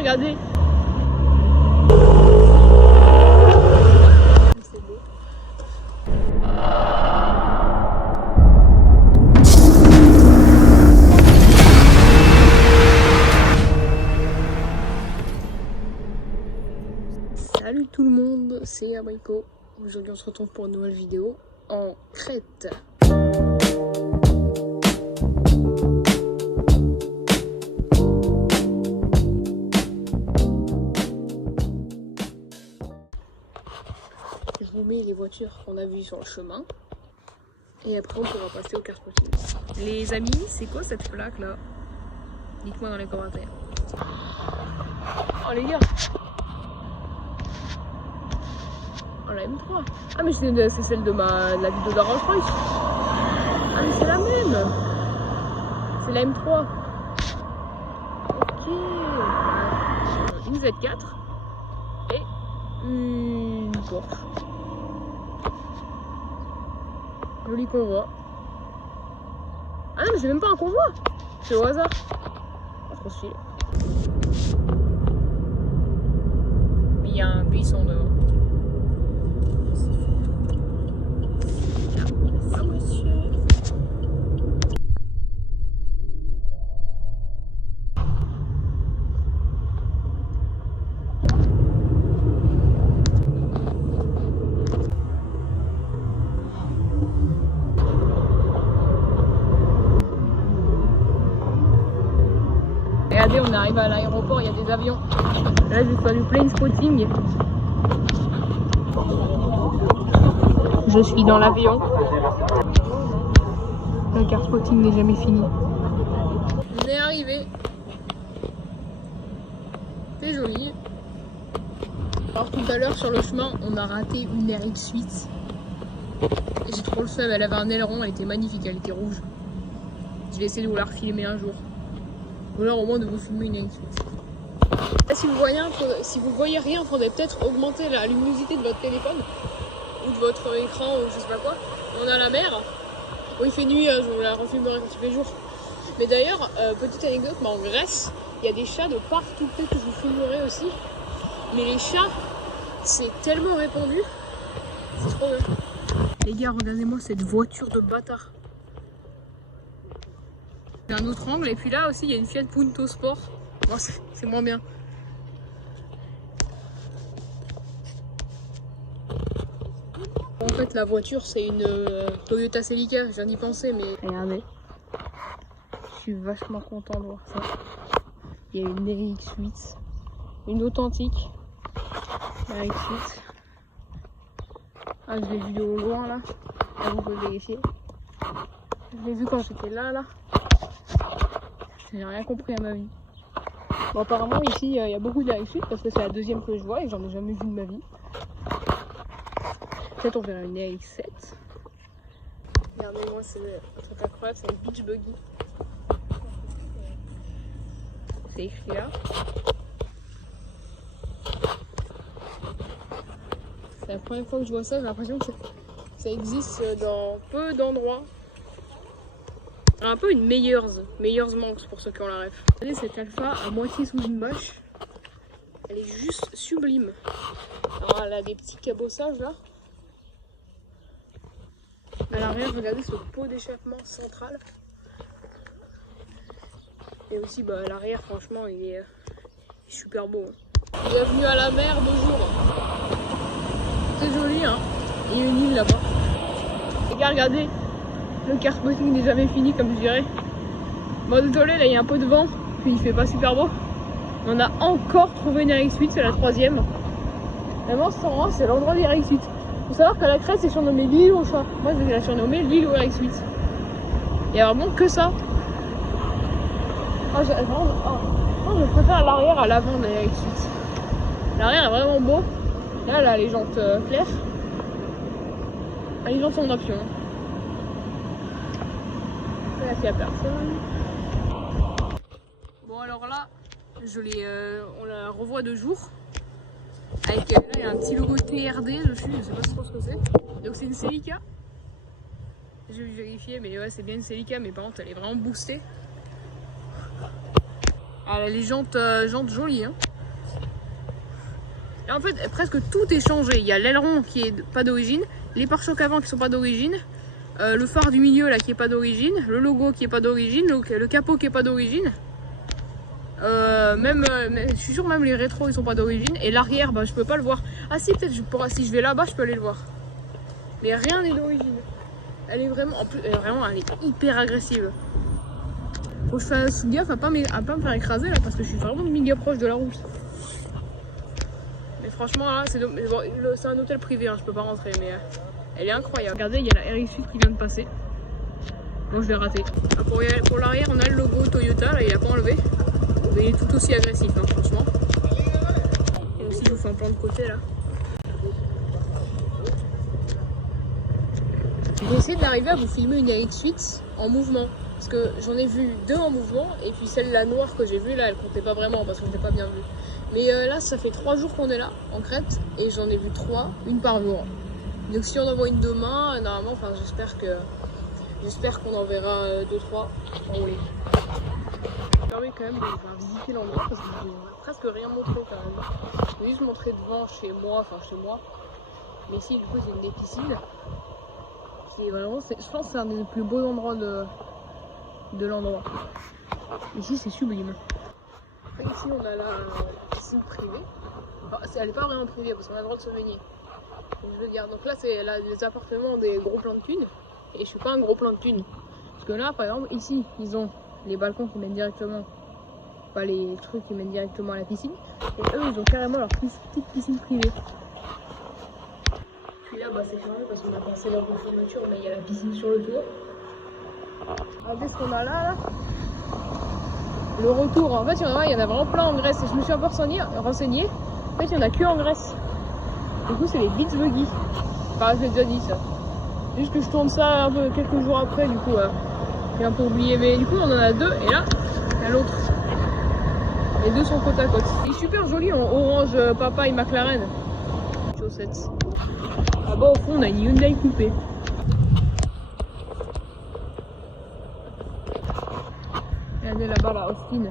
regardez. C'est beau. Salut tout le monde, c'est Abricot. Aujourd'hui on se retrouve pour une nouvelle vidéo en Crète. Je vous mets les voitures qu'on a vues sur le chemin. Et après on pourra passer au karting. Les amis, c'est quoi cette plaque là? Dites-moi dans les commentaires. Oh les gars! Oh la M3. Ah mais c'est celle de la vidéo de la Rolls-Royce. Ah mais c'est la même. C'est la M3. Ok. Une Z4 et une Porsche. Joli convoi. Ah non mais c'est même pas un convoi. C'est au hasard. Oh, trop stylé. Mais il y a un buisson devant. Regardez, on arrive à l'aéroport, il y a des avions. Là, je vais faire du plane spotting. Je suis dans l'avion. Le car spotting n'est jamais fini. On est arrivé. C'est joli. Alors tout à l'heure sur le chemin, on a raté une RX8. Et j'ai trop le seum, elle avait un aileron, elle était magnifique, elle était rouge. Je vais essayer de vous la refilmer un jour. Ou alors au moins de vous filmer une RX8. Si vous voyez rien, il faudrait peut-être augmenter la luminosité de votre téléphone ou de votre écran ou je sais pas quoi. On a la mer. Bon, il fait nuit, je vous la refilmerai tous les jours. Mais d'ailleurs, petite anecdote, mais en Grèce, il y a des chats de partout, peut-être que je vous filmerai aussi. Mais les chats, c'est tellement répandu, c'est trop bien. Les gars, regardez-moi cette voiture de bâtard. Un autre angle et puis là aussi il y a une Fiat Punto Sport. Bon, c'est moins bien. En fait la voiture c'est une Toyota Celica, je viens d'y penser mais regardez. Je suis vachement content de voir ça. Il y a une RX8, une authentique RX8. Ah je l'ai vu de loin là, vous pouvez vérifier. Je l'ai vu quand j'étais là. J'ai rien compris à ma vie. Bon, apparemment ici il y a beaucoup d'RX8 parce que c'est la deuxième que je vois et j'en ai jamais vu de ma vie. Peut-être on verra une RX7. Regardez-moi, c'est un truc incroyable, c'est une beach buggy. C'est écrit là. C'est la première fois que je vois ça, j'ai l'impression que ça existe dans peu d'endroits. Un peu une Meyers Manx pour ceux qui ont la ref. Regardez cette Alpha à moitié sous une bâche. Elle est juste sublime. Alors elle a des petits cabossages là. À l'arrière, regardez ce pot d'échappement central. Et aussi à l'arrière, franchement, il est super beau. Bienvenue à la mer, bonjour. C'est joli, hein. Il y a une île là-bas. Les gars, regardez. Le car spotting n'est jamais fini, comme je dirais. Bon, désolé, là il y a un peu de vent, puis il fait pas super beau. On a encore trouvé une RX8, c'est la troisième. Vraiment, cet endroit, c'est l'endroit des RX8. Faut savoir qu'à la Crète, c'est surnommé l'île au chat. Moi, je l'ai surnommé l'île au RX8. Il y a vraiment que ça. Je préfère l'arrière à l'avant des RX8. L'arrière est vraiment beau. Là, elle a les jantes claires. Les jantes sont en option. Là, il n'y a personne. Bon, alors là, on la revoit de jour. Avec là, il y a un petit logo TRD dessus, je sais pas trop ce que c'est. Donc, c'est une Celica. Je vais vérifier, mais ouais, c'est bien une Celica, mais par contre, elle est vraiment boostée. Elle a les jantes jolies. Hein. Et en fait, presque tout est changé. Il y a l'aileron qui est pas d'origine, les pare-chocs avant qui sont pas d'origine, le phare du milieu là qui est pas d'origine, le logo qui est pas d'origine, le capot qui est pas d'origine. Je suis sûr même les rétros ils sont pas d'origine. Et l'arrière, bah je peux pas le voir. Ah si, peut-être si je vais là-bas, je peux aller le voir. Mais rien n'est d'origine. Elle est vraiment, en plus, elle est hyper agressive. Faut que je fasse gaffe à pas me faire écraser là parce que je suis vraiment méga proche de la route. Mais franchement là, c'est un hôtel privé, hein, je peux pas rentrer, mais elle est incroyable. Regardez, il y a la RX8 qui vient de passer. Moi je l'ai raté. Pour l'arrière, on a le logo Toyota, là il a pas enlevé. Mais il est tout aussi agressif, hein, franchement. Et aussi, je vous fais un plan de côté là. J'ai essayé d'arriver à vous filmer une RX8 en mouvement. Parce que j'en ai vu 2 en mouvement. Et puis celle la noire que j'ai vue là, elle comptait pas vraiment parce que je l'ai pas bien vue. Mais là, ça fait 3 jours qu'on est là en Crète. Et j'en ai vu 3, une par jour. Donc si on envoie une demain, normalement, enfin j'espère qu'on en verra 2-3 en oui. Permet quand même de faire visiter l'endroit parce que je n'ai presque rien montré quand même. Je vais juste montrer devant chez moi. Mais ici du coup c'est une des piscines. Qui est vraiment, je pense que c'est un des plus beaux endroits de l'endroit. Ici c'est sublime. Ici on a la piscine privée. Enfin, elle n'est pas vraiment privée parce qu'on a le droit de se baigner. Donc, je veux dire, donc là c'est les appartements des gros plans de thunes. Et je suis pas un gros plan de thunes. Parce que là par exemple ici ils ont les balcons qui mènent directement, pas les trucs qui mènent directement à la piscine. Et eux, ils ont carrément leur petite piscine privée. Puis là, bah, c'est fermé parce qu'on a passé l'heure de fermeture, mais il y a la piscine sur le tour. Regardez ce qu'on a là. Le retour, en fait, il y en a vraiment plein en Grèce. Et je me suis un peu renseigné. En fait, il y en a que en Grèce. Du coup, c'est les beach buggy. Enfin, je l'ai déjà dit ça. Juste que je tourne ça un peu quelques jours après, du coup. J'ai un peu oublié, mais du coup on en a 2 et là il y a l'autre. Les 2 sont côte à côte. Il est super joli en orange papaye McLaren. Chaussettes. Là-bas au fond on a une Hyundai coupée. Regardez là-bas la Austin.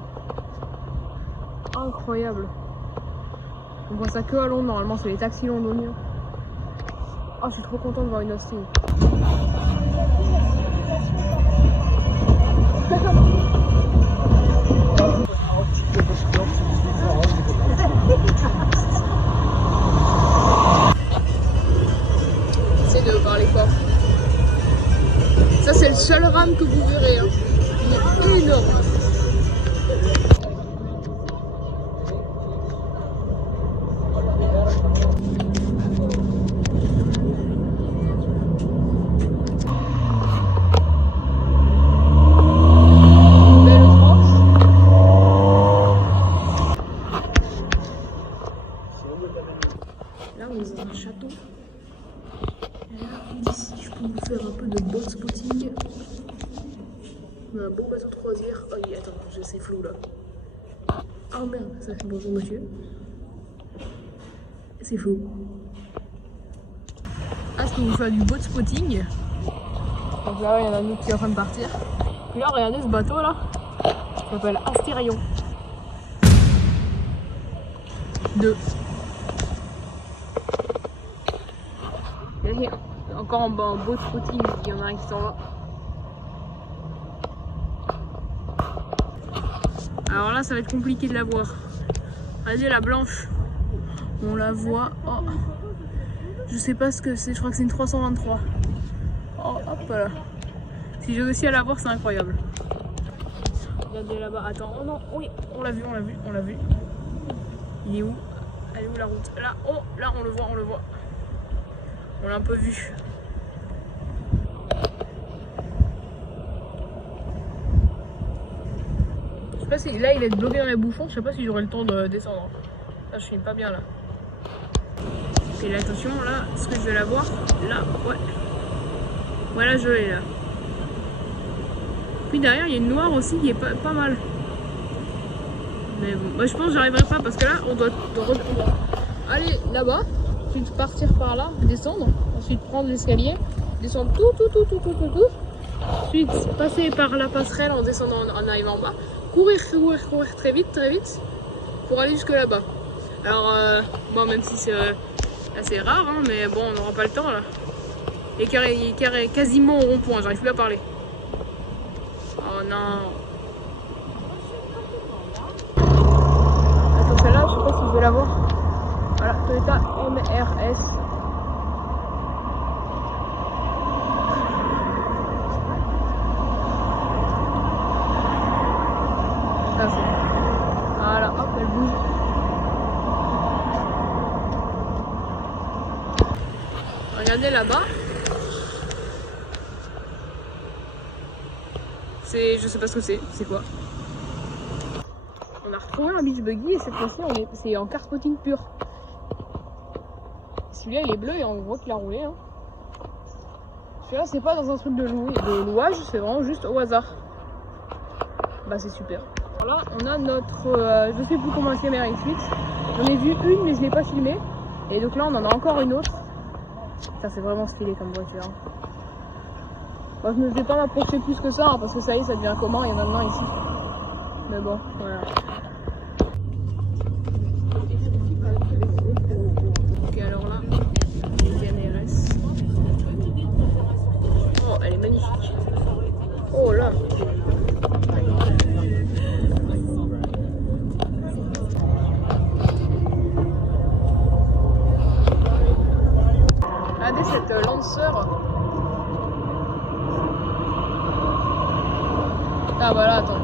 Incroyable. On voit ça que à Londres, normalement c'est les taxis londoniens. Oh, je suis trop contente de voir une Austin. J'essaie de parler fort. Ça c'est le seul rame que vous verrez. Hein. Il est énorme. Là on est dans un château. Et là d'ici je peux vous faire un peu de boat spotting. On a un beau bateau de croisière. Oh attends, c'est flou là. Oh merde, ça fait bonjour monsieur. C'est flou. Ah, je peux vous faire du boat spotting. Donc là il y en a un autre qui est en train de partir. Puis là regardez ce bateau là. Il s'appelle Astérion 2. Encore en boat spotting, il y en a un qui s'en va. Alors là ça va être compliqué de la voir. Regardez la blanche. On la voit. Oh. Je sais pas ce que c'est, je crois que c'est une 323. Oh hop là. Si j'ai réussi à la voir, c'est incroyable. Regardez là-bas, attends, oh non, oui, on l'a vu. Il est où? Elle est où la route? Là, oh, là on le voit. On l'a un peu vu. Je sais pas si là il est bloqué dans les bouchons, je sais pas si j'aurai le temps de descendre. Là je suis pas bien là. Ok, là attention, là, est-ce que je vais la voir? Là, ouais. Voilà, je l'ai là. Puis derrière il y a une noire aussi qui est pas mal. Mais bon, moi je pense que j'arriverai pas parce que là on doit aller là-bas. Ensuite partir par là, descendre, ensuite prendre l'escalier, descendre tout, ensuite passer par la passerelle en descendant, en arrivant en bas, courir très vite pour aller jusque là-bas. Alors, bon, même si c'est assez rare, hein, mais bon, on n'aura pas le temps là. Il est quasiment au rond-point, j'arrive plus à parler. Oh non. Attends, celle-là, je sais pas si je vais la voir. Voilà, Toyota MRS. Ça, c'est... Voilà, hop, elle bouge. Regardez là-bas. Je sais pas ce que c'est quoi. On a retrouvé un beach buggy et cette fois-ci c'est en car spotting pur. Celui-là il est bleu et on voit qu'il a roulé. Hein. Celui-là c'est pas dans un truc de louage, c'est vraiment juste au hasard. Bah c'est super. Alors là on a notre, je sais plus comment c'est MRX8. J'en ai vu une mais je l'ai pas filmée. Et donc là on en a encore une autre. Ça c'est vraiment stylé comme voiture. Hein. Bon, je ne vais pas m'approcher plus que ça, hein, parce que ça y est, ça devient commun, il y en a maintenant ici. Mais bon, voilà. Ok, alors là, GNRS. Oh, elle est magnifique. Oh là. Regardez cette Lancer. Ah voilà, attends.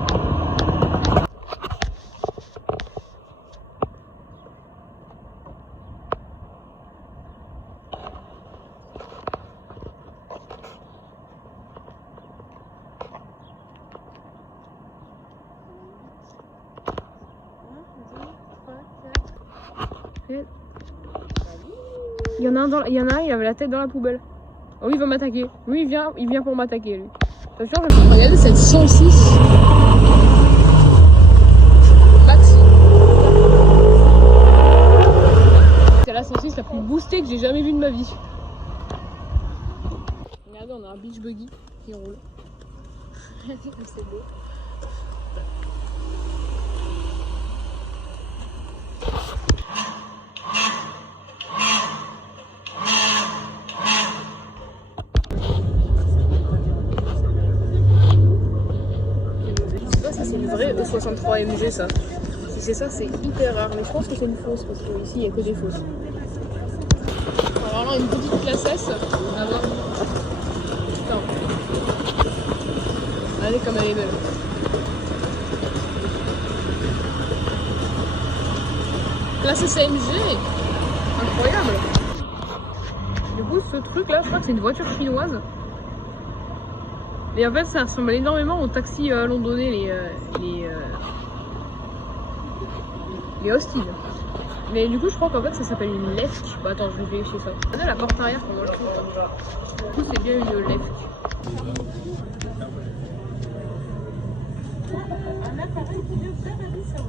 Il y en a un, il avait la tête dans la poubelle. Oh, il va m'attaquer. Lui, il vient pour m'attaquer, lui. Regardez cette 106. Maxi. C'est la 106 la plus boostée que j'ai jamais vue de ma vie. Regardez, on a un beach buggy qui roule. Regardez comme c'est beau. C'est une vraie E63 MG ça. Si c'est ça, c'est hyper rare. Mais je pense que c'est une fausse parce qu'ici il n'y a que des fausses. Alors là, une petite classe S. À voir. Putain. Regardez comme elle est belle. Classe S AMG. Incroyable. Du coup, ce truc là, je crois que c'est une voiture chinoise. Et en fait, ça ressemble énormément aux taxis londonais, les Austin. Mais du coup, je crois qu'en fait, ça s'appelle une Lefk. Bah, attends, je vais vérifier ça. Regardez la porte arrière pendant le tour. Du coup, c'est bien une Lefk. Un appareil qui vient faire la vie, ça.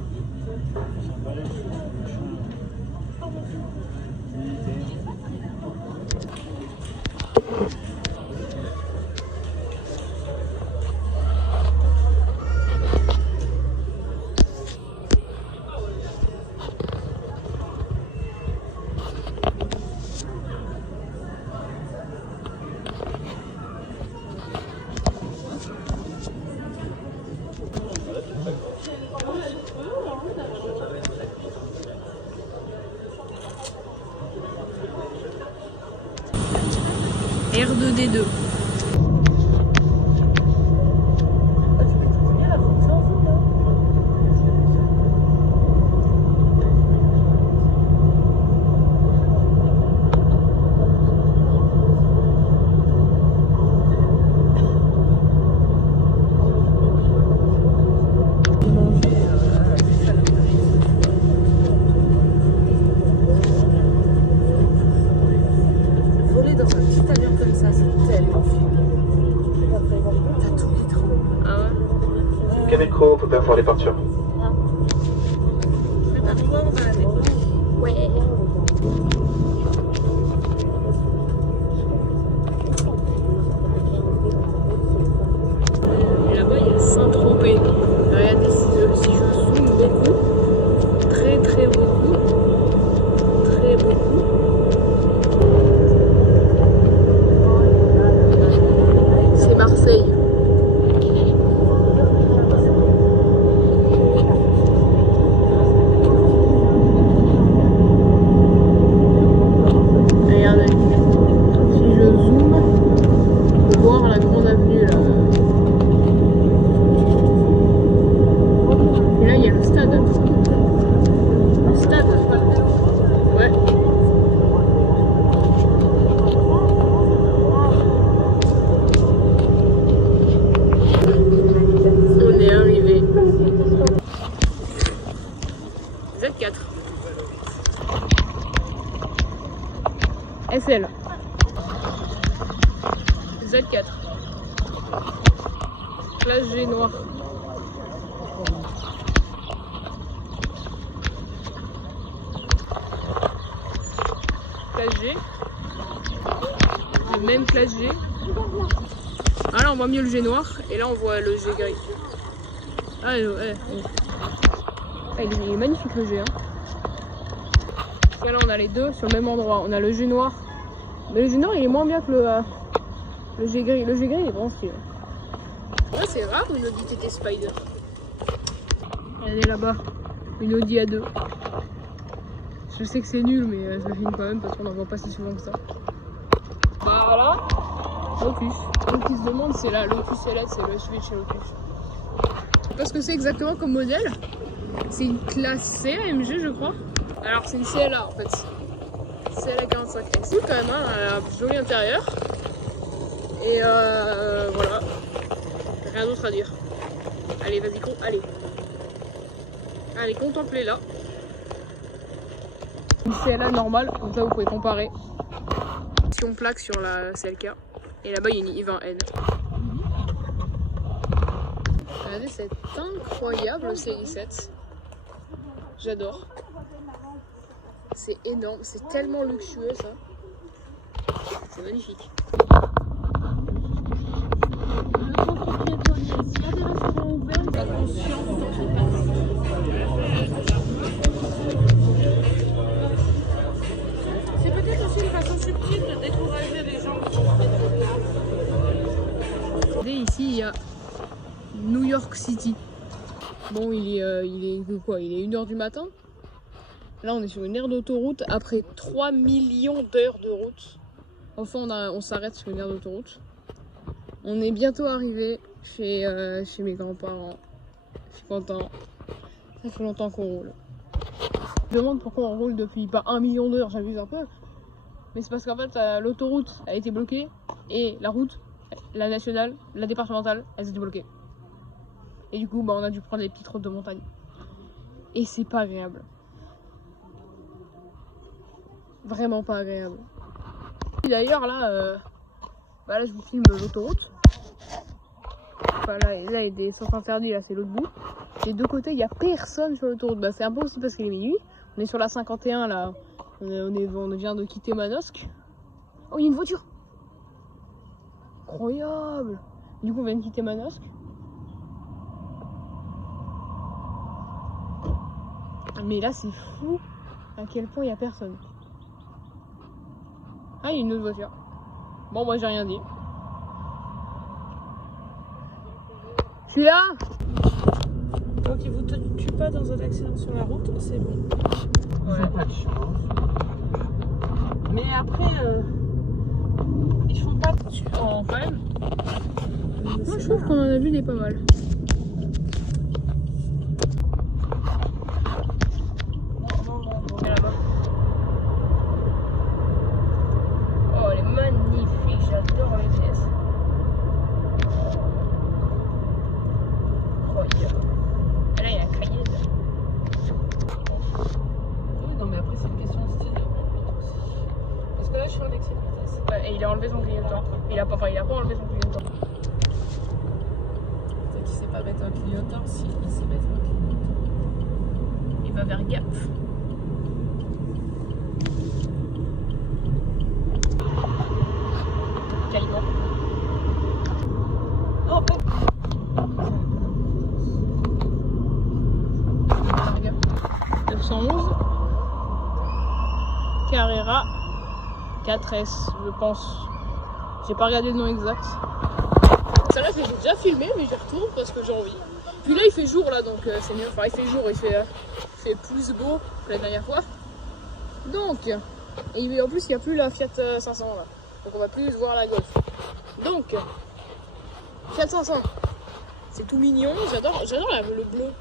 R2D2. Caméco, prépare pour départure. Ouais. Et là-bas, il y a Saint-Tropez. Regardez. SL. Z4. Classe G noir. Classe G. Le même classe G. Ah là on voit mieux le G noir et là on voit le G gris. Ah, il est magnifique le G. Hein. Parce que là on a les deux sur le même endroit. On a le G noir. Mais le G noir il est moins bien que le G gris. Le G gris il est vraiment stylé. Ouais, c'est rare une Audi TT Spider. Elle est là-bas. Une Audi A2. Je sais que c'est nul mais je le filme quand même parce qu'on n'en voit pas si souvent que ça. Bah voilà. Lotus. Donc ils se demandent c'est la Lotus Elite, c'est le SUV de chez Lotus. Je sais pas ce que c'est exactement comme modèle. C'est une classe C AMG je crois. Alors c'est une CLA en fait. CLA 45. C'est quand même un joli intérieur. Et voilà. Rien d'autre à dire. Allez vas-y allez. Allez contemplez-la. Une CLA normale, comme ça vous pouvez comparer. Si on plaque sur la CLK. Et là-bas, il y a une i20N. Regardez, c'est incroyable le CI7. J'adore. C'est énorme, c'est tellement luxueux ça. C'est magnifique. C'est peut-être aussi une façon subtile de décourager les gens qui sont ici il y a New York City. Bon il est quoi? Il est 1h du matin. Là on est sur une aire d'autoroute après 3 millions d'heures de route. Enfin on s'arrête sur une aire d'autoroute. On est bientôt arrivé chez mes grands-parents. Je suis content. Ça fait longtemps qu'on roule. Je me demande pourquoi on roule depuis pas 1 million d'heures, j'abuse un peu. Mais c'est parce qu'en fait l'autoroute a été bloquée et la route, la nationale, la départementale, elles étaient bloquées. Et du coup, on a dû prendre des petites routes de montagne. Et c'est pas agréable. Vraiment pas agréable. D'ailleurs, là, là, je vous filme l'autoroute. Enfin, là, il y a des sens interdits, là, c'est l'autre bout. Des deux côtés, il n'y a personne sur l'autoroute. C'est un peu aussi parce qu'il est minuit. On est sur la 51, là. On vient de quitter Manosque. Oh, il y a une voiture! Incroyable! Du coup, on vient de quitter Manosque. Mais là, c'est fou à quel point il n'y a personne. Ah, il y a une autre voiture. Bon, moi, j'ai rien dit. Je suis là! Donc ils vous tuent pas dans un accident sur la route, c'est bon. Ouais. Pas de chance. Mais après, ils font pas de tuer en panne. Moi, je trouve qu'on en a vu des pas mal. Là-bas. Oh, elle est magnifique, j'adore les pièces. Incroyable. Et là, il y a un Cayenne. Oui, non, mais après, c'est une question de style. Parce que là, je suis en excès de vitesse. Ouais, et il a enlevé son clignotant. Il a pas enlevé son clignotant. Peut-être qu'il sait pas mettre un clignotant, si il sait mettre un clignotant. Il va vers Gap. Caliban. Oh, oh. 911. Carrera 4S, je pense. J'ai pas regardé le nom exact. Celle-là, j'ai déjà filmé, mais je retourne parce que j'ai envie. Puis là, il fait jour là, donc c'est mieux. Enfin, il fait jour, il fait plus beau que la dernière fois. Donc, et en plus, il n'y a plus la Fiat 500 là. Donc, on va plus voir la Golf. Donc, Fiat 500. C'est tout mignon. J'adore le bleu.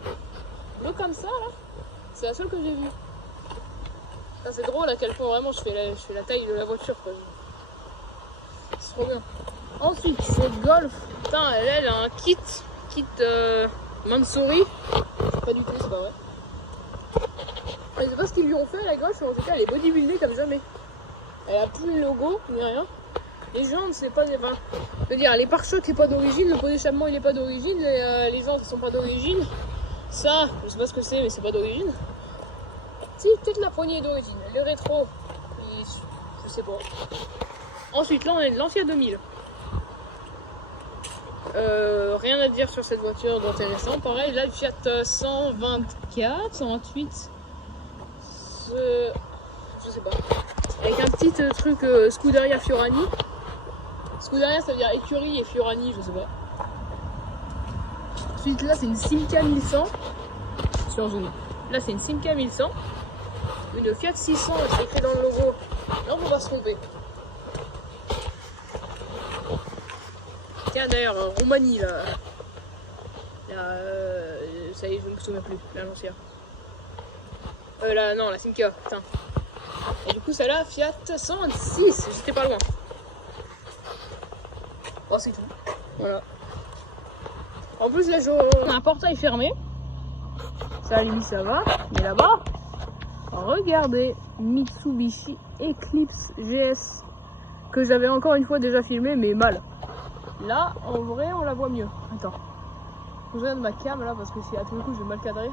Bleu comme ça là. C'est la seule que j'ai vue. C'est drôle à quel point vraiment je fais la taille de la voiture quoi. C'est trop bien. Ensuite c'est Golf. Putain elle a un kit main de souris. Pas du tout, c'est pas vrai. je sais pas ce qu'ils lui ont fait à la Grush, mais en tout cas elle est bodybuildée comme jamais. Elle a plus le logo, ni rien. Les jantes, c'est pas des. Enfin, je veux dire, les pare-chocs, c'est pas d'origine, le pot d'échappement, il est pas d'origine, les jantes, ils sont pas d'origine. Ça, je sais pas ce que c'est, mais c'est pas d'origine. Si, peut-être la poignée est d'origine. Le rétro, je sais pas. Ensuite, là, on est de l'Ancia 2000. Rien à dire sur cette voiture d'intéressant. Pareil, là, le Fiat 124, 128. Je sais pas. Avec un petit truc Scuderia Fiorani. Scuderia, ça veut dire écurie, et Fiorani, je sais pas. Ensuite, là, c'est une Simca 1100. Sur Zoom. Là, c'est une Simca 1100. Une Fiat 600, c'est écrit dans le logo. Non, on va se tromper. Tiens, d'ailleurs, Roumanie, là. Ça y est, je ne me souviens plus, la Lancia. Non, la Simca, putain. Et du coup, celle-là, Fiat 126, j'étais pas loin. Bon, c'est tout. Voilà. En plus, là, on a un portail fermé. Ça, à la limite, ça va. Mais là-bas, regardez, Mitsubishi Eclipse GS. Que j'avais encore une fois déjà filmé, mais mal. Là, en vrai, on la voit mieux. Attends. Je regarde ma cam là, parce que si à tous les coups, je vais mal cadrer.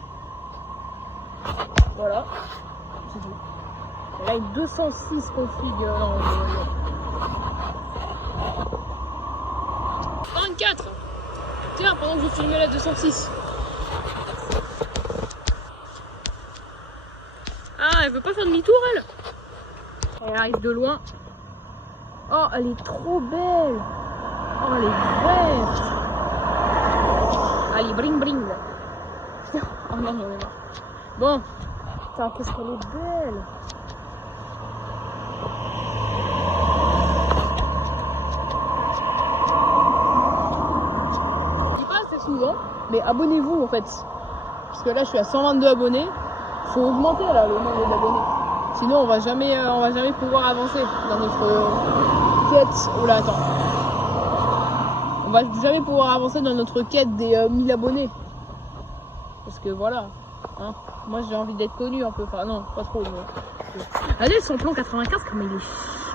Voilà. C'est tout. Et là, une 206 config. Non, 24. Tiens, pendant que je filmais la 206. Ah, elle veut pas faire demi-tour, elle. Elle arrive de loin. Oh, elle est trop belle. Oh, elle est verte. Allez, bring bring. Oh non, j'en ai marre. Bon. Putain, qu'est-ce qu'elle est belle. Je dis pas assez souvent, mais abonnez-vous en fait. Parce que là, je suis à 122 abonnés. Faut augmenter là le nombre d'abonnés. Sinon, on va jamais pouvoir avancer dans notre quête. Oh là, attends. On va jamais pouvoir avancer dans notre quête des 1000 abonnés. Parce que voilà. Hein, moi, j'ai envie d'être connu un peu. Enfin, non, pas trop. Mais... Regardez le samplon 95, comme il est.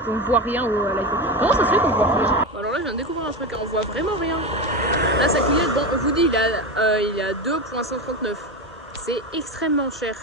On voit rien à l'iPhone. Comment ça se fait qu'on voit rien? Alors là, je viens de découvrir un truc. On voit vraiment rien. Là, ça clignote. Bon, je vous dis, il a 2.139. C'est extrêmement cher.